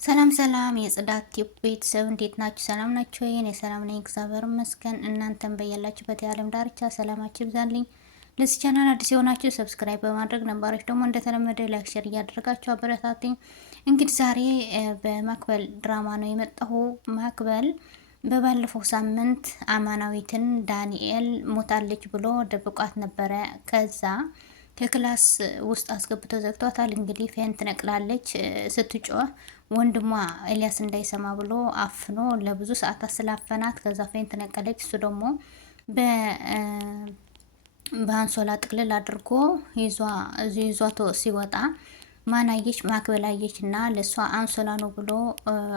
ሰላም ሰላም የጽዳት ቲፕ ቤተሰብ እንዴት ናችሁ? ሰላም ናችሁ? እኔ ሰላም ነኝ፣ እግዚአብሔር ይመስገን። እናንተም በያላችሁበት የዓለም ዳርቻ ሰላማችሁ ይብዛልኝ። ለዚህ ቻናል አዲስ የሆናችሁ ሰብስክራይብ በማድረግ ነባሮች ደግሞ እንደተለመደ ላይክ፣ ሼር እያደረጋችሁ አበረታቱኝ። እንግዲህ ዛሬ በማክበል ድራማ ነው የመጣሁ። ማክበል በባለፈው ሳምንት አማናዊትን ዳንኤል ሞታለች ብሎ ደብቋት ነበረ። ከዛ ከክላስ ውስጥ አስገብተው ዘግቷታል። እንግዲህ ፌን ትነቅላለች ስትጮህ ወንድሟ ኤልያስ እንዳይሰማ ብሎ አፍኖ ለብዙ ሰዓታት ስላፈናት ከዛ ፌን ትነቀለች። እሱ ደግሞ በአንሶላ ጥቅልል አድርጎ ይዟት ሲወጣ ማናየች ማክበላየች እና ለእሷ አንሶላ ነው ብሎ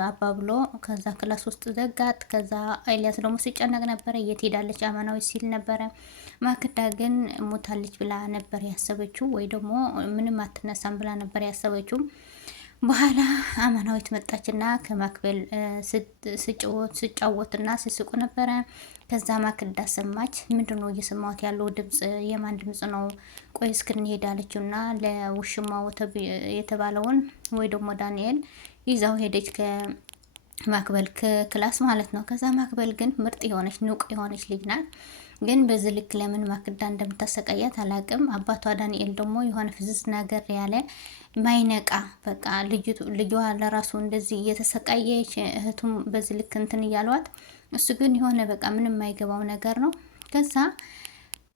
አባብሎ ከዛ ክላስ ውስጥ ዘጋት። ከዛ ኤልያስ ደግሞ ሲጨነቅ ነበረ፣ የት ሄዳለች አማናዊት ሲል ነበረ። ማክዳ ግን ሞታለች ብላ ነበር ያሰበችው፣ ወይ ደግሞ ምንም አትነሳም ብላ ነበር ያሰበችው። በኋላ አማናዊት መጣችና ከማክበል ስጫወትና ሲስቁ ነበረ። ከዛ ማክዳ ሰማች። ምንድነው እየሰማሁት ያለው ድምጽ? የማን ድምጽ ነው? ቆይ እስክንሄድ አለችውና ለውሽማ የተባለውን ወይ ደግሞ ዳንኤል ይዛው ሄደች ከማክበል ክላስ ማለት ነው። ከዛ ማክበል ግን ምርጥ የሆነች ንቁ የሆነች ልጅ ናት። ግን በዚህ ልክ ለምን ማክዳ እንደምታሰቃያት አላቅም። አባቷ ዳንኤል ደግሞ የሆነ ፍዝዝ ነገር ያለ ማይነቃ በቃ ልጇ ለራሱ እንደዚህ እየተሰቃየች እህቱም በዚህ ልክ እንትን እያሏት፣ እሱ ግን የሆነ በቃ ምንም የማይገባው ነገር ነው። ከዛ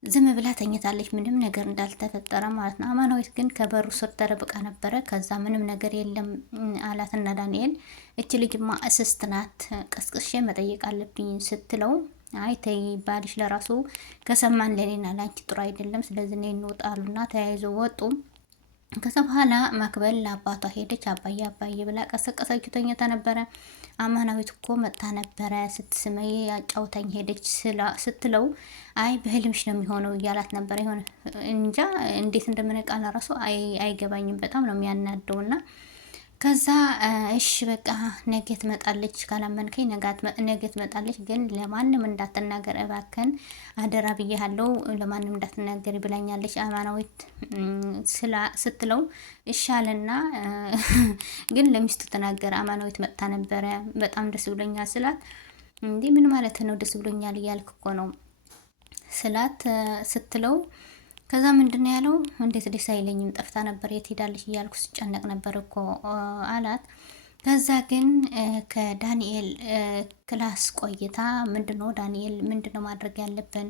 ዝም ብላ ተኝታለች፣ ምንም ነገር እንዳልተፈጠረ ማለት ነው። አማናዊት ግን ከበሩ ስር ተደብቃ ነበረ። ከዛ ምንም ነገር የለም አላትና ዳንኤል እች ልጅማ እስስት ናት፣ ቀስቅሼ መጠየቅ አለብኝ ስትለው አይ ተይ ባልሽ ለራሱ ከሰማን ለኔና ላንቺ ጥሩ አይደለም፣ ስለዚህ ነው እንወጣሉና ተያይዞ ወጡ። ከዛ በኋላ ማክበል ለአባቷ ሄደች። አባዬ አባዬ ብላ ቀሰቀሰችው። ተኝታ ነበረ። አማናዊት እኮ መጣ ነበረ ስትስመይ አጫውታኝ ሄደች ስትለው አይ በህልምሽ ነው የሚሆነው እያላት ነበረ። የሆነ እንጃ እንዴት እንደምነቃ ለራሱ አይገባኝም። በጣም ነው የሚያናደውና ከዛ እሺ በቃ ነገ ትመጣለች፣ ካላመንከኝ ነገ ትመጣለች፣ ግን ለማንም እንዳትናገር እባክን አደራ ብያለሁ፣ ለማንም እንዳትናገር ብላኛለች አማናዊት ስትለው ይሻልና ግን ለሚስቱ ተናገረ። አማናዊት መጥታ ነበረ በጣም ደስ ብሎኛል ስላት፣ እንዴ ምን ማለት ነው ደስ ብሎኛል እያልክ እኮ ነው ስላት ስትለው ከዛ ምንድነው ያለው? እንዴት ደስ አይለኝም፣ ጠፍታ ነበር፣ የት ሄዳለች እያልኩ ስጨነቅ ነበር እኮ አላት። ከዛ ግን ከዳንኤል ክላስ ቆይታ ምንድነው ዳንኤል ምንድነው ማድረግ ያለብን?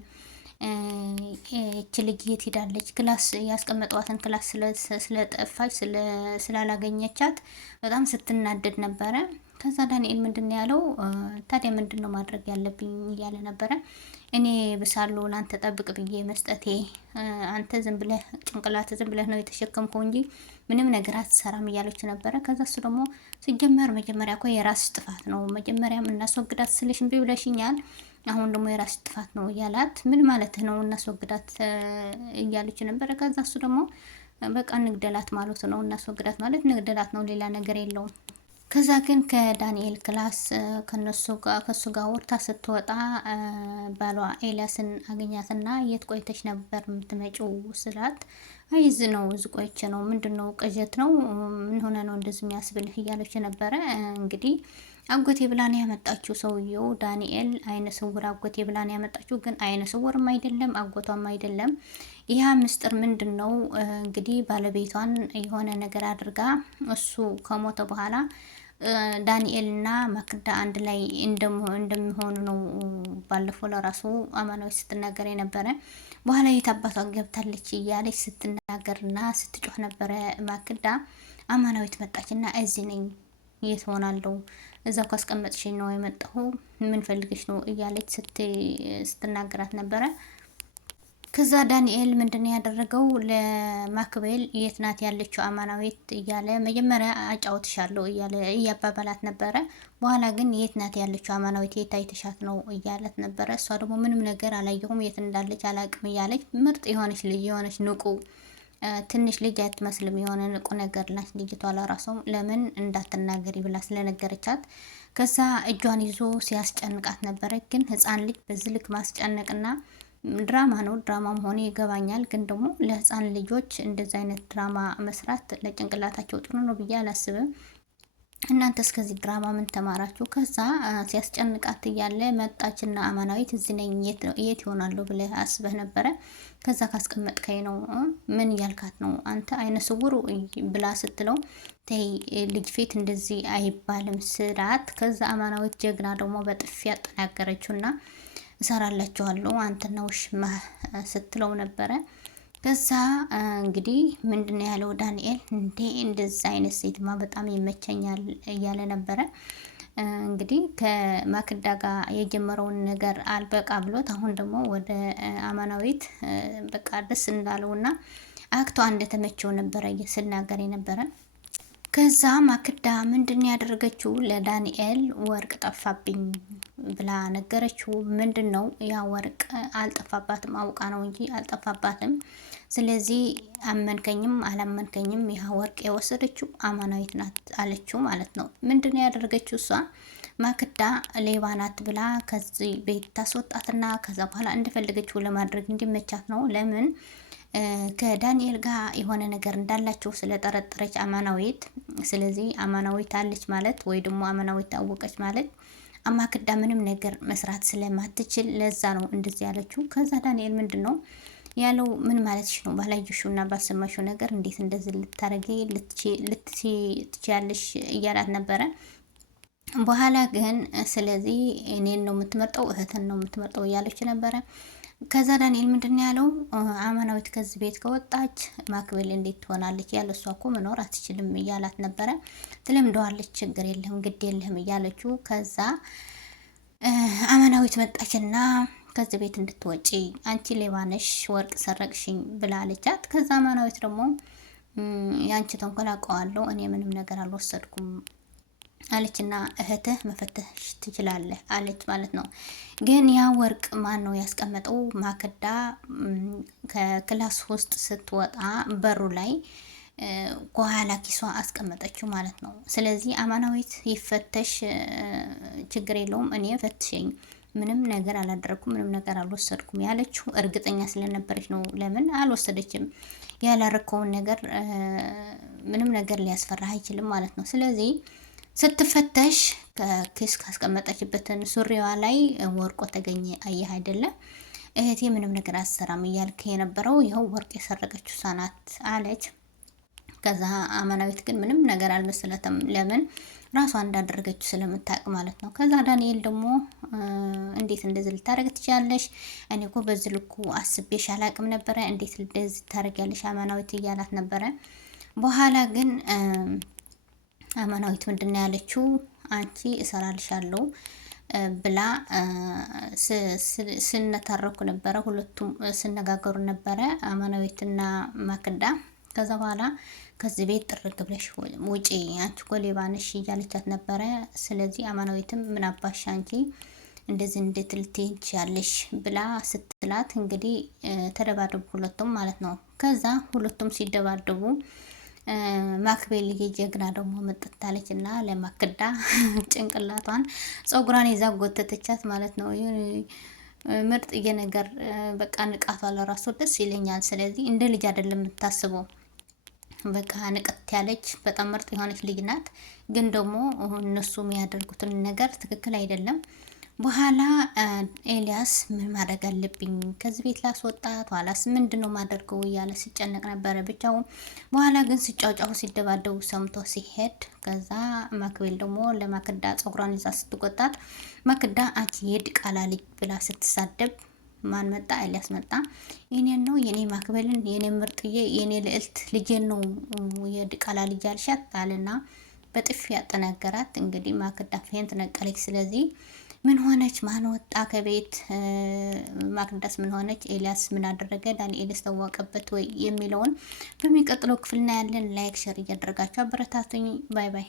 እቺ ልጅ የት ሄዳለች? ክላስ ያስቀመጧትን ክላስ ስለጠፋች ስላላገኘቻት በጣም ስትናደድ ነበረ። ከዛ ዳንኤል ምንድን ያለው? ታዲያ ምንድን ነው ማድረግ ያለብኝ እያለ ነበረ። እኔ ብሳሉ ለአንተ ጠብቅ ብዬ መስጠቴ፣ አንተ ዝም ብለህ ጭንቅላት ዝም ብለህ ነው የተሸከምከው እንጂ ምንም ነገር አትሰራም እያለች ነበረ። ከዛ እሱ ደግሞ ሲጀመር መጀመሪያ እኮ የራስሽ ጥፋት ነው፣ መጀመሪያም እናስወግዳት ስልሽ እምቢ ብለሽኛል፣ አሁን ደግሞ የራስሽ ጥፋት ነው እያላት፣ ምን ማለት ነው እናስወግዳት እያለች ነበረ። ከዛ እሱ ደግሞ በቃ እንግደላት ማለት ነው፣ እናስወግዳት ማለት ንግደላት ነው፣ ሌላ ነገር የለውም። ከዛ ግን ከዳንኤል ክላስ ከሱ ጋር ወርታ ስትወጣ ባሏ ኤልያስን አገኛትና የት ቆይተሽ ነበር የምትመጪው ስላት፣ አይዝ ነው እዚ ቆይቼ ነው፣ ምንድነው ቅዠት ነው፣ ምን ሆነ ነው እንደዚህ የሚያስብልህ እያለች ነበረ። እንግዲህ አጎቴ ብላን ያመጣችው ሰውየው ዳንኤል አይነ ስውር አጎቴ ብላን ያመጣችው፣ ግን አይነ ስውርም አይደለም አጎቷም አይደለም። ይህ ምስጢር ምንድን ነው እንግዲህ ባለቤቷን የሆነ ነገር አድርጋ እሱ ከሞተ በኋላ ዳንኤልና ማክዳ አንድ ላይ እንደሚሆኑ ነው ባለፈው ለራሱ አማናዊት ስትናገር የነበረ። በኋላ የት አባቷ ገብታለች እያለች ስትናገርና ስትጮህ ነበረ ማክዳ። አማናዊት መጣችና እዚህ ነኝ፣ የት ሆናለሁ? እዛው ካስቀመጥሽኝ ነው የመጣሁ፣ ምን ፈልገሽ ነው እያለች ስትናገራት ነበረ። ከዛ ዳንኤል ምንድነው ያደረገው? ለማክቤል የት ናት ያለችው አማናዊት እያለ መጀመሪያ አጫውትሻለሁ እያለ እያባባላት ነበረ። በኋላ ግን የት ናት ያለችው አማናዊት የት አይተሻት ነው እያለት ነበረ። እሷ ደግሞ ምንም ነገር አላየሁም፣ የት እንዳለች አላቅም እያለች፣ ምርጥ የሆነች ልጅ የሆነች ንቁ ትንሽ ልጅ አትመስልም፣ የሆነ ንቁ ነገር ናት ልጅቷ ለራሷ። ለምን እንዳትናገሪ ብላ ስለነገረቻት ከዛ እጇን ይዞ ሲያስጨንቃት ነበረ። ግን ህፃን ልጅ በዚህ ልክ ማስጨነቅና ድራማ ነው፣ ድራማም ሆነ ይገባኛል። ግን ደግሞ ለህፃን ልጆች እንደዚህ አይነት ድራማ መስራት ለጭንቅላታቸው ጥሩ ነው ብዬ አላስብም። እናንተ እስከዚህ ድራማ ምን ተማራችሁ? ከዛ ሲያስጨንቃት እያለ መጣችና አማናዊት እዚህ ነኝ፣ የት ይሆናለሁ ብለህ አስበህ ነበረ? ከዛ ካስቀመጥከኝ ነው ምን እያልካት ነው አንተ አይነ ስውሩ ብላ ስትለው፣ ተይ ልጅ ፊት እንደዚህ አይባልም ስላት፣ ከዛ አማናዊት ጀግና ደግሞ በጥፊ ያጠናገረችውና እሰራላችኋለሁ አንተና ውሽማ ስትለው ነበረ። ከዛ እንግዲህ ምንድን ነው ያለው ዳንኤል፣ እንዴ እንደዛ አይነት ሴትማ በጣም ይመቸኛል እያለ ነበረ። እንግዲህ ከማክዳ ጋር የጀመረውን ነገር አልበቃ ብሎት አሁን ደግሞ ወደ አማናዊት በቃ ደስ እንዳለውና አክቷ እንደተመቸው ነበረ ስናገር የነበረ። ከዛ ማክዳ ምንድን ያደረገችው ለዳንኤል ወርቅ ጠፋብኝ ብላ ነገረችው። ምንድን ነው ያ ወርቅ? አልጠፋባትም፣ አውቃ ነው እንጂ አልጠፋባትም። ስለዚህ አመንከኝም አላመንከኝም ያ ወርቅ የወሰደችው አማናዊት ናት አለችው ማለት ነው። ምንድን ነው ያደረገችው? እሷ ማክዳ ሌባ ናት ብላ ከዚህ ቤት ታስወጣትና ከዛ በኋላ እንደፈለገችው ለማድረግ እንዲመቻት ነው። ለምን ከዳንኤል ጋር የሆነ ነገር እንዳላቸው ስለጠረጠረች አማናዊት። ስለዚህ አማናዊት አለች ማለት ወይ ደግሞ አማናዊት ታወቀች ማለት አማክዳ ምንም ነገር መስራት ስለማትችል ለዛ ነው እንደዚህ ያለችው። ከዛ ዳንኤል ምንድን ነው ያለው? ምን ማለትሽ ነው? ባላየሽው እና ባሰማሽው ነገር እንዴት እንደዚህ ልታረጊ ልትችያለሽ እያላት ነበረ። በኋላ ግን ስለዚህ እኔን ነው የምትመርጠው እህትን ነው የምትመርጠው እያለች ነበረ። ከዛ ዳንኤል ምንድን ያለው? አማናዊት ከዚህ ቤት ከወጣች ማክቤል እንዴት ትሆናለች? ያለ እሷ እኮ መኖር አትችልም እያላት ነበረ። ትለምደዋለች፣ ችግር የለህም ግድ የለህም እያለችው። ከዛ አማናዊት መጣችና ከዚህ ቤት እንድትወጪ አንቺ ሌባ ነሽ፣ ወርቅ ሰረቅሽኝ ብላለቻት። ከዛ አማናዊት ደግሞ የአንቺ ተንኮል አውቀዋለሁ፣ እኔ ምንም ነገር አልወሰድኩም አለችና እህትህ መፈተሽ ትችላለህ አለች ማለት ነው። ግን ያ ወርቅ ማን ነው ያስቀመጠው? ማክዳ ከክላስ ውስጥ ስትወጣ በሩ ላይ ከኋላ ኪሷ አስቀመጠችው ማለት ነው። ስለዚህ አማናዊት ይፈተሽ ችግር የለውም እኔ ፈትሸኝ፣ ምንም ነገር አላደረኩም፣ ምንም ነገር አልወሰድኩም ያለችው እርግጠኛ ስለነበረች ነው። ለምን አልወሰደችም? ያላረከውን ነገር ምንም ነገር ሊያስፈራህ አይችልም ማለት ነው። ስለዚህ ስትፈተሽ ከኪስ ካስቀመጠችበትን ሱሪዋ ላይ ወርቆ ተገኘ። አየህ አይደለም እህቴ ምንም ነገር አትሰራም እያልክ የነበረው ይኸው ወርቅ የሰረቀችው እሷ ናት አለች። ከዛ አማናዊት ግን ምንም ነገር አልመሰለትም። ለምን ራሷ እንዳደረገችው ስለምታውቅ ማለት ነው። ከዛ ዳንኤል ደግሞ እንዴት እንደዚህ ልታደርግ ትችላለሽ? እኔ እኮ በዚህ ልኩ አስቤሽ አላቅም ነበረ፣ እንዴት እንደዚህ ታደርጊያለሽ አማናዊት እያላት ነበረ። በኋላ ግን አማናዊት ምንድን ነው ያለችው? አንቺ እሰራልሻለሁ ብላ ስነታረኩ ነበረ፣ ሁለቱም ስነጋገሩ ነበረ አማናዊትና ማክዳ። ከዛ በኋላ ከዚህ ቤት ጥርግ ብለሽ ውጪ፣ አንቺ እኮ ሌባ ነሽ እያለቻት ነበረ። ስለዚህ አማናዊትም ምን አባሽ አንቺ እንደዚህ እንዴት ልትይ ትችያለሽ ብላ ስትላት እንግዲህ ተደባደቡ ሁለቱም ማለት ነው። ከዛ ሁለቱም ሲደባደቡ ማክቤል ጀግና ደግሞ መጥታለች እና ለማክዳ ጭንቅላቷን ፀጉሯን ይዛ ጎተተቻት ማለት ነው። ምርጥዬ ነገር በቃ ንቃቷ ለራሱ ደስ ይለኛል። ስለዚህ እንደ ልጅ አይደለም የምታስበው፣ በቃ ንቅት ያለች በጣም ምርጥ የሆነች ልጅ ናት። ግን ደግሞ እነሱ የሚያደርጉትን ነገር ትክክል አይደለም። በኋላ ኤልያስ ምን ማድረግ አለብኝ ከዚህ ቤት ላስወጣት ኋላስ ምንድን ነው ማደርገው እያለ ሲጨነቅ ነበረ ብቻው። በኋላ ግን ሲጫውጫው ሲደባደቡ ሰምቶ ሲሄድ ከዛ ማክቤል ደግሞ ለማክዳ ፀጉሯን ይዛ ስትቆጣት ማክዳ አንቺ የድቃላ ልጅ ብላ ስትሳደብ ማን መጣ? ኤልያስ መጣ። የኔን ነው የኔ ማክቤልን የኔ ምርጥዬ የኔ ልዕልት ልጄን ነው የድቃላ ልጅ አልሻት አለና በጥፊ ያጠናገራት። እንግዲህ ማክዳ ፌንት ነቀለች። ስለዚህ ምን ሆነች? ማን ወጣ ከቤት? ማክዳስ ምን ሆነች? ኤልያስ ምን አደረገ? ዳንኤልስ ታወቀበት ወይ የሚለውን በሚቀጥለው ክፍል እናያለን። ላይክ ሸር እያደረጋችሁ አበረታቱኝ። ባይ ባይ።